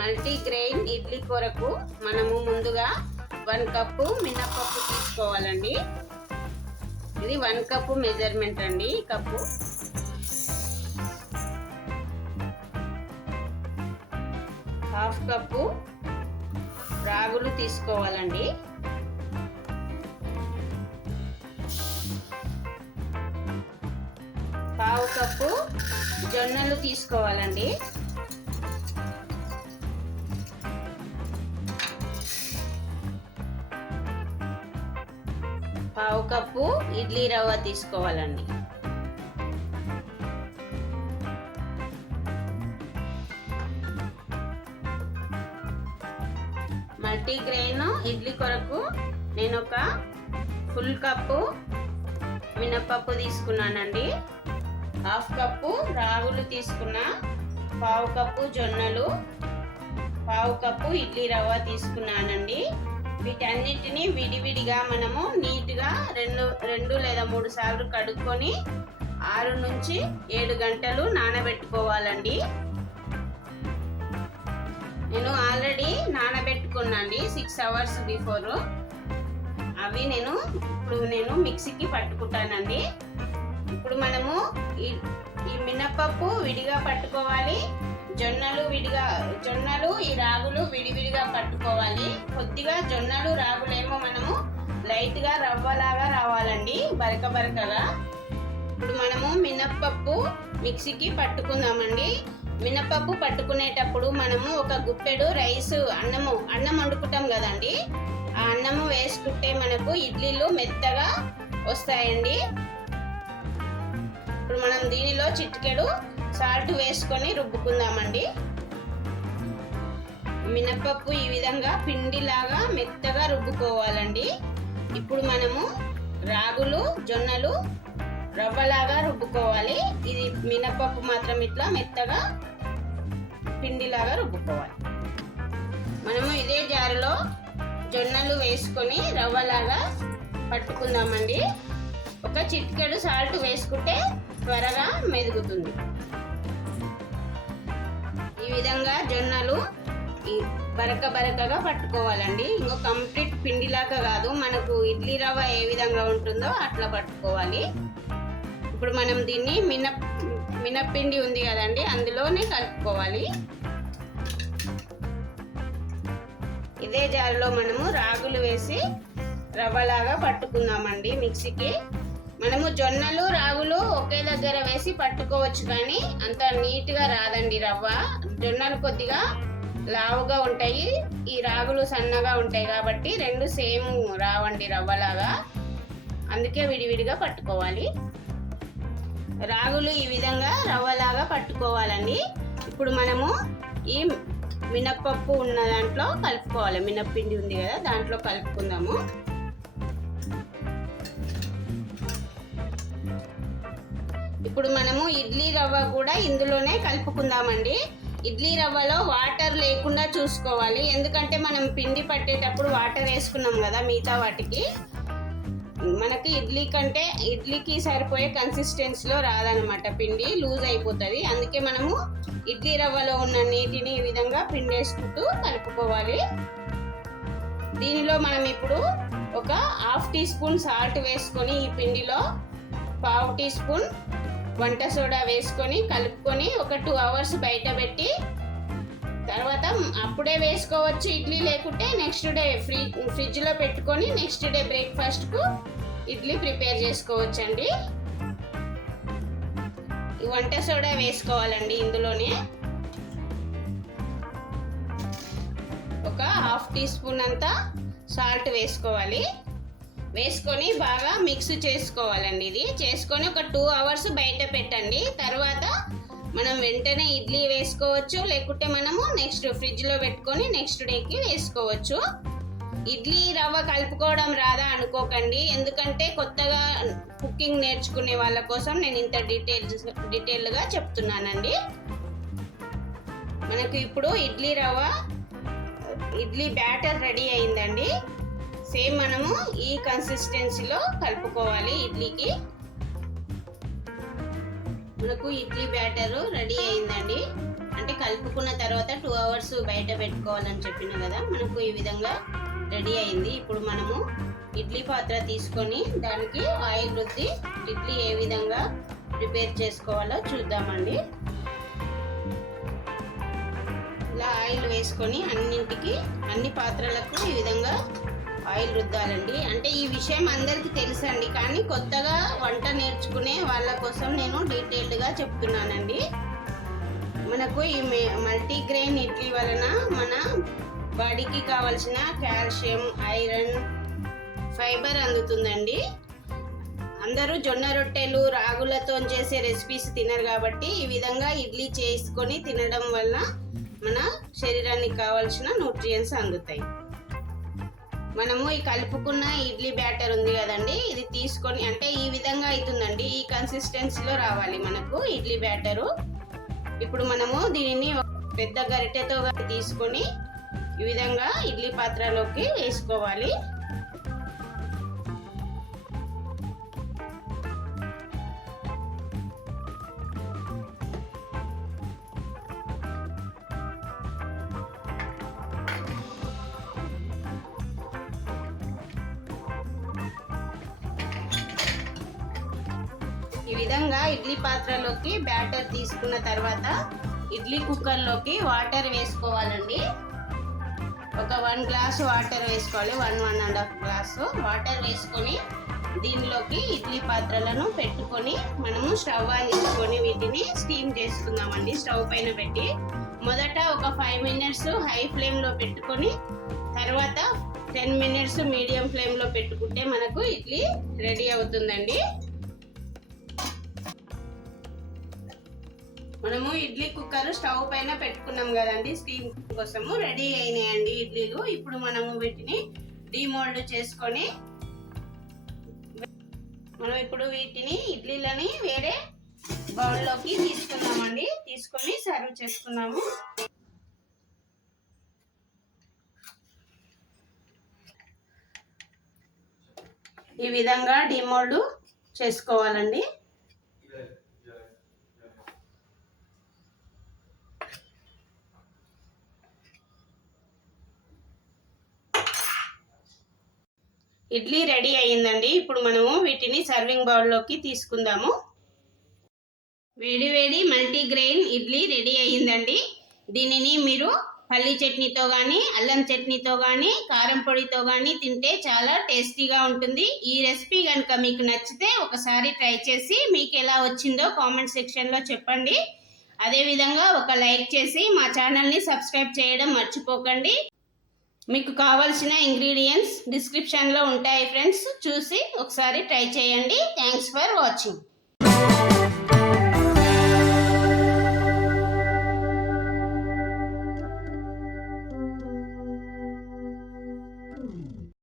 Multigrain idli కొరకు మనము ముందుగా 1 కప్పు మినపప్పు తీసుకోవాలండి. ఇది 1 కప్పు మెజర్మెంట్ అండి. ఈ కప్పు హాఫ్ కప్పు రాగులు తీసుకోవాలండి. పావు కప్పు జొన్నలు తీసుకోవాలండి. పావు కప్పు ఇడ్లీ రవ్వ తీసుకోవాలండి. మల్టీగ్రెయిన్ ఇడ్లీ కొరకు నేను ఒక ఫుల్ కప్పు మినపప్పు తీసుకున్నానండి. హాఫ్ కప్పు రాగులు తీసుకున్నా, పావు కప్పు జొన్నలు, పావు కప్పు ఇడ్లీ రవ్వ తీసుకున్నానండి. వీటన్నిటిని విడివిడిగా మనము నీట్గా 2 లేదా 3 సార్లు కడుక్కొని 6 నుంచి 7 గంటలు నానబెట్టుకోవాలండి. నేను ఆల్రెడీ నానబెట్టుకున్నాండి 6 అవర్స్ బిఫోర్. అవి ఇప్పుడు మిక్సీకి పట్టుకుంటానండి. ఇప్పుడు మనము ఈ మినపప్పు విడిగా పట్టుకోవాలి, జొన్నలు ఈ రాగులు విడివిడిగా పట్టుకోవాలి. కొద్దిగా జొన్నలు రాగులేమో మనము లైట్గా రవ్వలాగా రావాలండి, బరకగా. ఇప్పుడు మనము మినపప్పు మిక్సీకి పట్టుకుందామండి. మినపప్పు పట్టుకునేటప్పుడు మనము ఒక గుప్పెడు రైస్ అన్నం వండుకుంటాం కదండి, ఆ అన్నము వేసుకుంటే మనకు ఇడ్లీలు మెత్తగా వస్తాయండి. ఇప్పుడు మనం దీనిలో చిటికెడు సాల్ట్ వేసుకొని రుబ్బుకుందామండి. మినపప్పు ఈ విధంగా పిండిలాగా మెత్తగా రుబ్బుకోవాలండి. ఇప్పుడు మనము రాగులు జొన్నలు రవ్వలాగా రుబ్బుకోవాలి. ఇది మినపప్పు మాత్రం ఇట్లా మెత్తగా పిండిలాగా రుబ్బుకోవాలి. మనము ఇదే జారులో జొన్నలు వేసుకొని రవ్వలాగా పట్టుకుందామండి. ఒక చిటికెడు సాల్ట్ వేసుకుంటే త్వరగా మెదుగుతుంది. ఈ విధంగా జొన్నలు బరకగా పట్టుకోవాలండి. ఇంకో కంప్లీట్ పిండిలాగా కాదు, మనకు ఇడ్లీ రవ్వ ఏ విధంగా ఉంటుందో అట్లా పట్టుకోవాలి. ఇప్పుడు మనం దీన్ని మినప్పిండి ఉంది కదండి, అందులోనే కలుపుకోవాలి. ఇదే జారులో మనము రాగులు వేసి రవ్వలాగా పట్టుకుందామండి మిక్సీకి. మనము జొన్నలు రాగులు ఒకే దగ్గర వేసి పట్టుకోవచ్చు, కానీ అంత నీట్గా రాదండి రవ్వ. జొన్నలు కొద్దిగా లావుగా ఉంటాయి, ఈ రాగులు సన్నగా ఉంటాయి కాబట్టి 2 సేమ్ రావండి రవ్వలాగా. అందుకే విడివిడిగా పట్టుకోవాలి. రాగులు ఈ విధంగా రవ్వలాగా పట్టుకోవాలండి. ఇప్పుడు మనము ఈ మినప్పప్పు ఉన్న దాంట్లో కలుపుకోవాలి. మినప్పిండి ఉంది కదా, దాంట్లో కలుపుకుందాము. ఇప్పుడు మనము ఇడ్లీ రవ్వ కూడా ఇందులోనే కలుపుకుందామండి. ఇడ్లీ రవ్వలో వాటర్ లేకుండా చూసుకోవాలి, ఎందుకంటే మనం పిండి పట్టేటప్పుడు వాటర్ వేసుకున్నాం కదా మిగతా వాటికి. మనకి ఇడ్లీకి సరిపోయే కన్సిస్టెన్సీలో రాదనమాట, పిండి లూజ్ అయిపోతుంది. అందుకే మనము ఇడ్లీ రవ్వలో ఉన్న నీటిని ఈ విధంగా పిండి వేసుకుంటూ కలుపుకోవాలి. దీనిలో మనం ఇప్పుడు ఒక హాఫ్ టీ స్పూన్ సాల్ట్ వేసుకొని, ఈ పిండిలో పావు టీ స్పూన్ వంట సోడా వేసుకొని కలుపుకొని ఒక 2 అవర్స్ బయట పెట్టి, తర్వాత అప్పుడే వేసుకోవచ్చు ఇడ్లీ, లేకుంటే నెక్స్ట్ డే ఫ్రిడ్జ్లో పెట్టుకొని నెక్స్ట్ డే బ్రేక్ఫాస్ట్కు ఇడ్లీ ప్రిపేర్ చేసుకోవచ్చండి. ఈ వంట సోడా వేసుకోవాలండి. ఇందులోనే ఒక హాఫ్ టీ స్పూన్ అంతా సాల్ట్ వేసుకోవాలి. వేసుకొని బాగా మిక్స్ చేసుకోవాలండి. ఇది చేసుకొని ఒక 2 అవర్స్ బయట పెట్టండి. తర్వాత మనం వెంటనే ఇడ్లీ వేసుకోవచ్చు, లేకుంటే మనము నెక్స్ట్ ఫ్రిడ్జ్లో పెట్టుకొని నెక్స్ట్ డేకి వేసుకోవచ్చు. ఇడ్లీ రవ్వ కలుపుకోవడం రాదా అనుకోకండి, ఎందుకంటే కొత్తగా కుకింగ్ నేర్చుకునే వాళ్ళ కోసం నేను ఇంత డీటెయిల్గా చెప్తున్నానండి. మనకు ఇప్పుడు ఇడ్లీ బ్యాటర్ రెడీ అయిందండి. సేమ్ మనము ఈ కన్సిస్టెన్సీలో కలుపుకోవాలి ఇడ్లీకి. మనకు ఇడ్లీ బ్యాటర్ రెడీ అయిందండి. అంటే ఎందుకంటే కలుపుకున్న తర్వాత 2 అవర్స్ బయట పెట్టుకోవాలని చెప్పిన కదా. మనకు ఈ విధంగా రెడీ అయింది. ఇప్పుడు మనము ఇడ్లీ పాత్ర తీసుకొని దానికి ఆయిల్ రుద్ది ఇడ్లీ ఏ విధంగా ప్రిపేర్ చేసుకోవాలో చూద్దామండి. ఇలా ఆయిల్ వేసుకొని అన్ని పాత్రలకు ఈ విధంగా ఆయిల్ రుద్దాలండి. అంటే ఈ విషయం అందరికీ తెలుసండి, కానీ కొత్తగా వంట నేర్చుకునే వాళ్ళ కోసం నేను డీటెయిల్డ్గా చెప్తున్నానండి. మనకు ఈ మల్టీగ్రెయిన్ ఇడ్లీ వలన మన బాడీకి కావాల్సిన కాల్షియం, ఐరన్, ఫైబర్ అందుతుందండి. అందరూ జొన్న రొట్టెలు, రాగులతో చేసే రెసిపీస్ తినరు కాబట్టి ఈ విధంగా ఇడ్లీ చేసుకొని తినడం వల్ల మన శరీరానికి కావాల్సిన న్యూట్రియంట్స్ అందుతాయి. మనము ఈ కలుపుకున్న ఇడ్లీ బ్యాటర్ ఉంది కదండి, ఇది తీసుకొని అంటే ఈ విధంగా అవుతుందండి. ఈ కన్సిస్టెన్సీలో రావాలి మనకు ఇడ్లీ బ్యాటరు. ఇప్పుడు మనము దీనిని పెద్ద గరిటెతో తీసుకొని ఈ విధంగా ఇడ్లీ పాత్రలోకి వేసుకోవాలి. ఈ విధంగా ఇడ్లీ పాత్రలోకి బ్యాటర్ తీసుకున్న తర్వాత ఇడ్లీ కుక్కర్లోకి వాటర్ వేసుకోవాలండి. ఒక 1 గ్లాసు వాటర్ వేసుకోవాలి. 1.5 గ్లాసు వాటర్ వేసుకొని దీనిలోకి ఇడ్లీ పాత్రలను పెట్టుకొని మనము స్టవ్ ఆన్ చేసుకొని వీటిని స్టీమ్ చేసుకుందామండి. స్టవ్ పైన పెట్టి మొదట ఒక 5 మినిట్స్ హై ఫ్లేమ్లో పెట్టుకొని తర్వాత 10 మినిట్స్ మీడియం ఫ్లేమ్లో పెట్టుకుంటే మనకు ఇడ్లీ రెడీ అవుతుందండి. మనము ఇడ్లీ కుక్కర్ స్టవ్ పైన పెట్టుకున్నాం కదండి, స్టీమ్ కోసము రెడీ అయినాయండి ఇడ్లీలు. ఇప్పుడు మనము వీటిని డీమోల్డ్ చేసుకొని మనం ఇప్పుడు వీటిని ఇడ్లీలని వేరే బౌల్లోకి తీసుకున్నామండి. తీసుకొని సర్వ్ చేసుకున్నాము. ఈ విధంగా డీమోల్డ్ చేసుకోవాలండి. ఇడ్లీ రెడీ అయ్యిందండి. ఇప్పుడు మనము వీటిని సర్వింగ్ బౌల్లోకి తీసుకుందాము. వేడి వేడి మల్టీగ్రెయిన్ ఇడ్లీ రెడీ అయ్యిందండి. దీనిని మీరు పల్లి చట్నీతో కానీ, అల్లం చట్నీతో కానీ, కారం పొడితో కానీ తింటే చాలా టేస్టీగా ఉంటుంది. ఈ రెసిపీ కనుక మీకు నచ్చితే ఒకసారి ట్రై చేసి మీకు ఎలా వచ్చిందో కామెంట్ సెక్షన్లో చెప్పండి. అదేవిధంగా ఒక లైక్ చేసి మా ఛానల్ని సబ్స్క్రైబ్ చేయడం మర్చిపోకండి. మీకు కావాల్సిన ఇంగ్రీడియంట్స్ డిస్క్రిప్షన్లో ఉంటాయి ఫ్రెండ్స్, చూసి ఒకసారి ట్రై చేయండి. Thanks for watching.